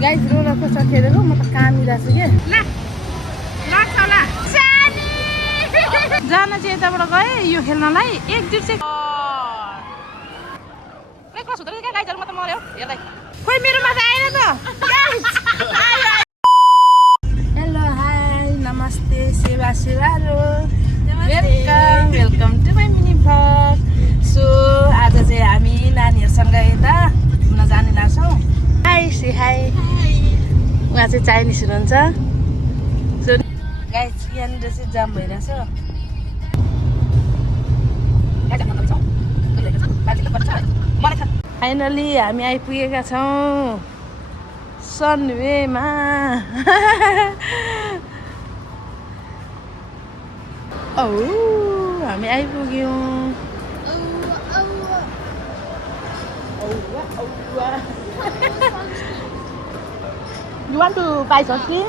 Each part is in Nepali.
गाइस रोलर कोस्टर खेलेको म त कामिरहेको छु के जान चाहिँ यताबाट गए यो खेल्नलाई एकजुट चाहिँ गाइजहरु म त मर्यो हेर्दै खोइ मेरोमा त आएन त हेलो हाई नमस्ते सेवा सेवारो welcome to my mini vlog so आज चाहिँ हामी नानीहरूसँग यता घुम्न जाने लाग्छौँ हाई सी हाई उहाँ चाहिँ चाइनिज हुनुहुन्छ सो गाइस यहाँनिर चाहिँ जाम भइरहेछ फाइनली हामी आइपुगेका छौँ सनवेमा औ हामी आइपुग्यौँ You want to buy something?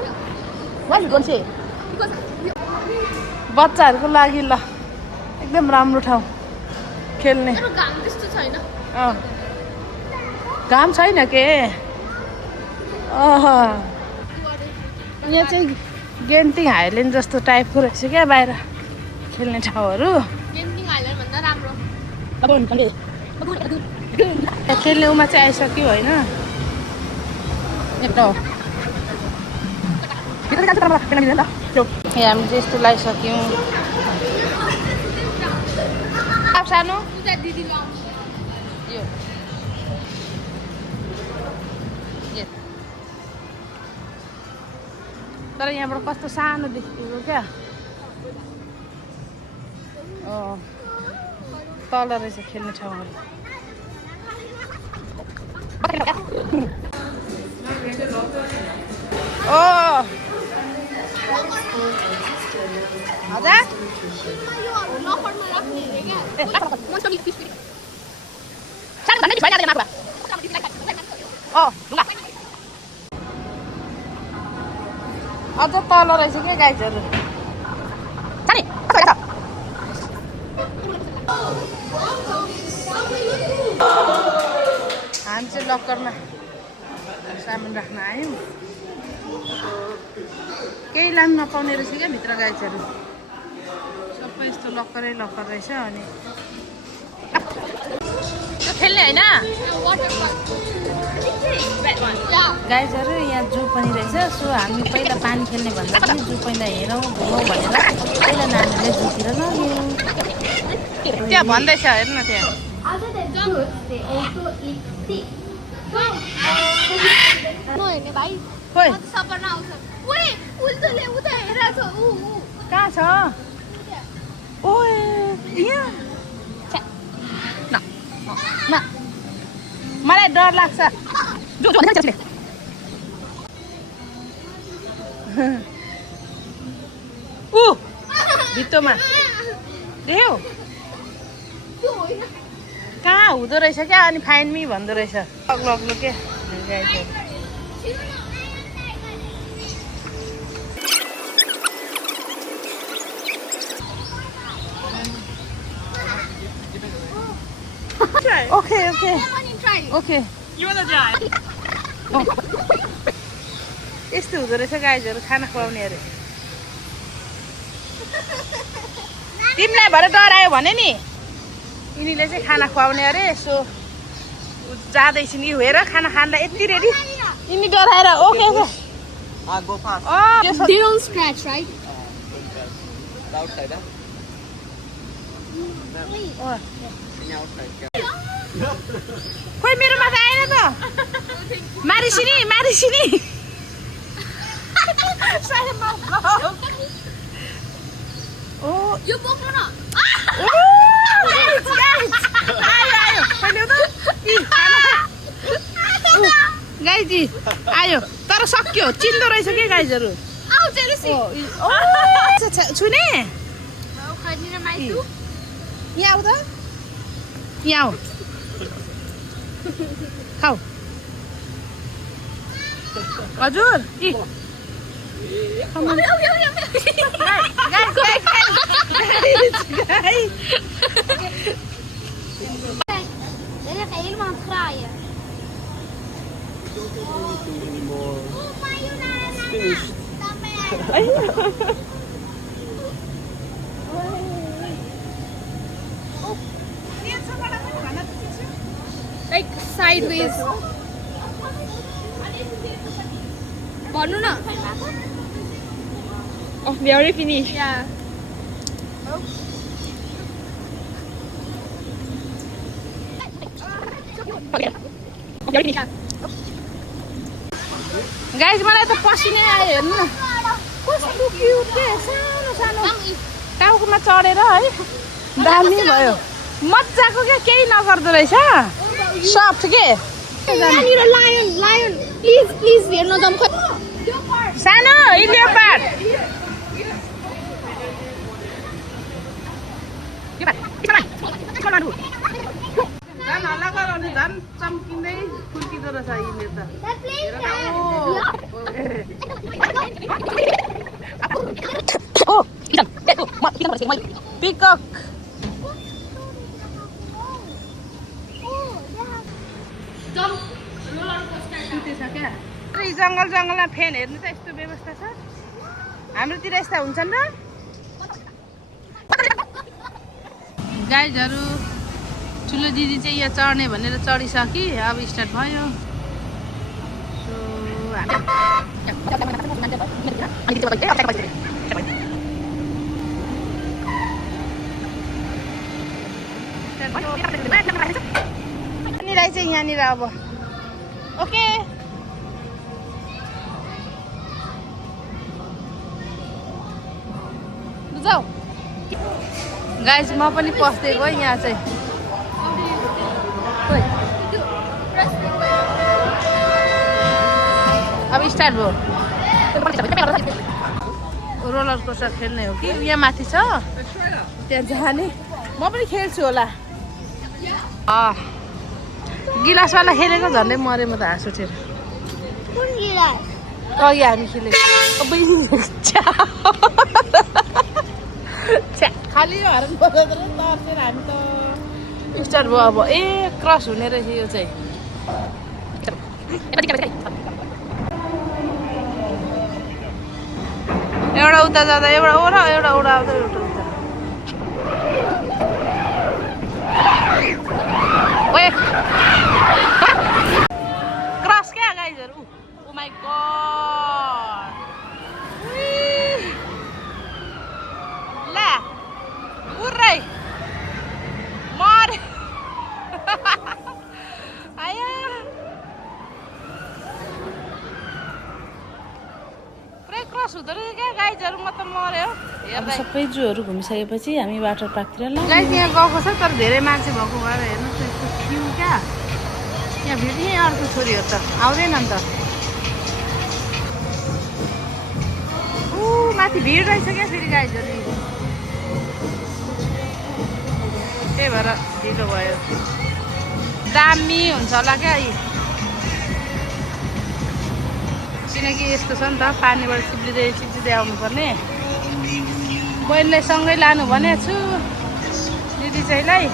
What you gonna say? बच्चाहरूको लागि ल एकदम राम्रो ठाउँ खेल्ने घाम छैन के यहाँ चाहिँ गेन्टिङ हाइल्यान्ड जस्तो टाइपको रहेछ क्या बाहिर खेल्ने ठाउँहरू खेल्ने उमा चाहिँ आइसक्यो होइन हामी चाहिँ यस्तो लगाइसक्यौँ सानो तर यहाँबाट कस्तो सानो देखिएको क्या तल रहेछ खेल्ने ठाउँहरू अझ तल रहेछ क्या गाइजहरू हामी चाहिँ लकरमा सामान राख्न आयौँ केही लानु नपाउने रहेछ क्या भित्र गाइजहरू सबै यस्तो लक्करै लक्कर रहेछ अनि त्यो खेल्ने होइन गाइजहरू यहाँ जू पनि रहेछ सो हामी पहिला पानी खेल्ने भन्दा पनि जू पहिला हेरौँ घुमौँ भनेर पहिला नानीहरूले जूतिर लग्यो त्यहाँ भन्दैछ हेर्नु न त्यहाँ कहाँ छ ओ यहाँ मलाई डर लाग्छ भित्तोमा देख्यौ कहाँ हुँदो रहेछ क्या अनि फाइन मी भन्दो रहेछ अग्लो अग्लो के Okay. Okay. You wanna try? यस्तो हुँदो रहेछ गाइजहरू खाना खुवाउने अरे तिमीलाई भरे डरायो भने नि यिनीले चाहिँ खाना खुवाउने अरे सो जाँदैछन् कि हेर खाना खाँदा यति रेडी यिनी डराएर okay They don't scratch, right? खोइ मेरोमा त आएन त मारिसिनी यो बोक्नु न गाइजी आयो तर सक्यो चिन्दो रहेछ के गाइजहरू छुने यहाँ आऊ त यहाँ आऊ खाऊ हजुर Ele helemaal fraaien. Finish Like sideways. भन्नु न. Oh, we already finished. Yeah. Guys मलाई त पसिनै आयो हेर्नु न कस्तो क्युट के सानो सानो टाउकोमा चढेर है दामी भयो मजाको क्या केही नगर्दो रहेछ सफ्ट के यहाँनिर lion. Please, हेर्न जाऊँ. सानो लेपर्ड झन् हल्ला गराउने झन् चम्किँदै फुर्किँदो रहेछ यिनीहरू त पिकक जङ्गलमा फ्यान हेर्नु त यस्तो व्यवस्था छ हाम्रोतिर यस्ता हुन्छन् र गाइजहरू ठुलो दिदी चाहिँ यहाँ चढ्ने भनेर चढिसकि अब स्टार्ट भयो यहाँनिर चाहिँ यहाँनिर अब ओके बुझौ गाइज म पनि पस्दै गएँ यहाँ चाहिँ अब स्टार्ट भयो रोलर कोस्टर खेल्ने हो कि यहाँ माथि छ त्यहाँ जाने म पनि खेल्छु होला गिलासवाला खेलेको झन्डै मरे म त हाँस उठेर अघि हामी खेलेको खालि हरन बजाउँदै तर्सेर हामी त स्टार्ट भयो अब ए क्रस हुने रहेछ यो चाहिँ एउटा उता जाँदा एउटा ओरा एउटा उडा आउँदा एउटा उता क्रस क्या गाइजहरू ओ माई गॉड ला उर्रै मरे आया पुरै क्रस हुँदो रहेछ क्या गाइजहरू म त मऱ्यो अब सबै जूहरू घुमिसकेपछि हामी वाटर पार्कतिर ल गाइज यहाँ गएको छ तर धेरै मान्छे भएको भएर हेर्नुहोस् यस्तो क्यु क्या यहाँ फेरि यहीँ अर्को छोरीहरू त आउँदैन नि त ऊ माथि भिड रहेछ क्या फेरि गाइजहरू त्यही भएर ढिलो भयो दामी हुन्छ होला क्या किनकि यस्तो छ नि त पानीबाट चिप्लिँदै आउनुपर्ने बहिनीलाई सँगै लानु भनेको छु दिदी चाहिँलाई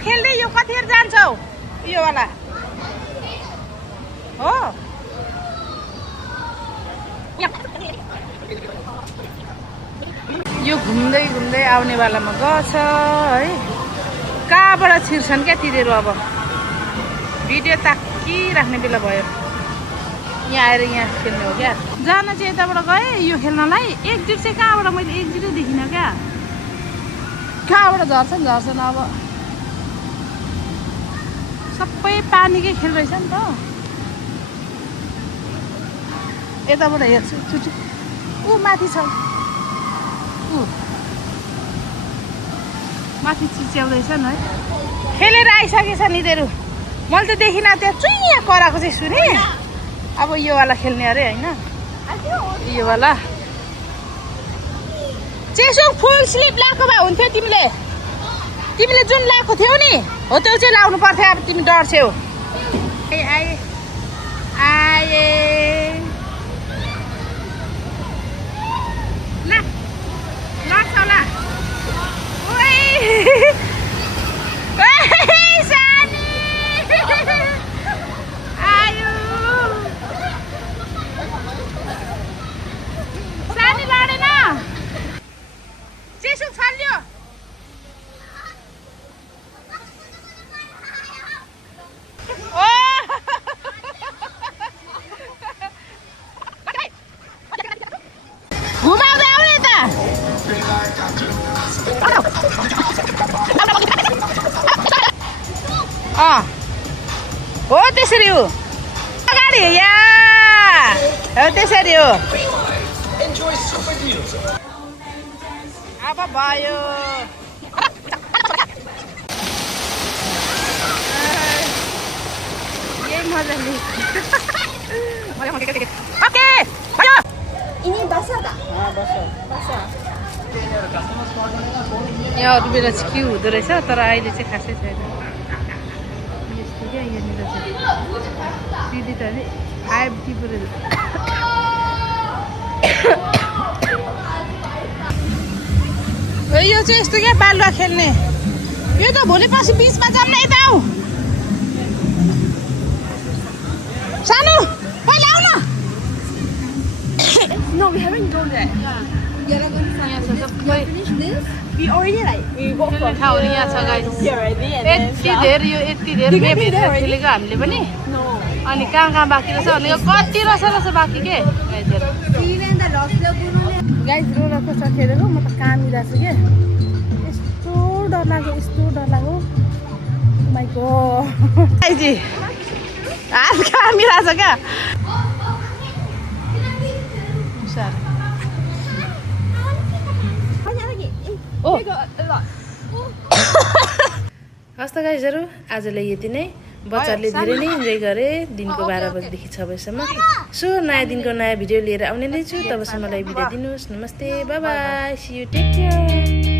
खेल्दै यो कतिखेर जान्छौ यो वाला हो यो घुम्दै घुम्दै आउने बेलामा गछ है कहाँबाट छिर्छन् क्या तिनीहरू अब भिडियो ताकिराख्ने बेला भयो यहाँ आएर यहाँ खेल्ने हो क्या जान चाहिँ यताबाट गएँ यो खेल्नलाई एक्जिट चाहिँ कहाँबाट मैले एक्जिटै देखिनँ क्या कहाँबाट झर्छन् अब सबै पानीकै खेल रहेछ नि त यताबाट हेर्छु छुट्टी ऊ माथि छ ऊ माथि चिच्याउँदैछन् है खेलेर आइसकेछ नि यिनीहरू मैले त देखिनँ त्यहाँ चुइया कराएको चाहिँ सुने अब यो वाला खेल्ने अरे होइन यो वाला चेसुङ फुल स्लिप लाएको भए हुन्थ्यो तिमीले जुन लाएको थियौ नि हो त्यो चाहिँ लाउनु पर्थ्यो अब तिमी डर्छौ आए लाग्छ होला सानी आयो सानी लडेन चेसुङ छल्यो घुमाउँदै आउने त हो त्यसरी हो अगाडि या हो त्यसरी हो अब भयो यही मजाले ओके भयो Ini basah tak? यहाँ अरू बेला चाहिँ के हुँदो रहेछ तर अहिले चाहिँ खासै छैन यस्तो क्या यहाँनिर चाहिँ दिदी त अरे 5 टिपेर यो चाहिँ यस्तो क्या बालुवा खेल्ने यो त भोलि पछि बिचमा जान्न यता आऊ सानो पहिला आऊ न No, we haven't gone yet. You're not going to finish this? We already we walked from ठाउँ यहाँ छ गाइस here already and यति धेरै यो यति धेरै गेमहरू खेलेको हामीले पनि No. अनि कहाँ बाँकी रहेछ अनि कति रहेछ बाँकी के Even the last guys roller coaster खेलेको म त कामिरहेको छु के यस्तो डर लाग्यो माइ गॉड गाइजी हात कामिरहेछ क्या ओ हस् त गाइजहरू आजलाई यति नै बच्चाहरूले धेरै नै इन्जोय गरे दिनको 12 बजेदेखि 6 बजेसम्म सो नयाँ दिनको नयाँ भिडियो लिएर आउने नै छु तबसम्मलाई बिदा दिनुहोस् नमस्ते bye bye see you take care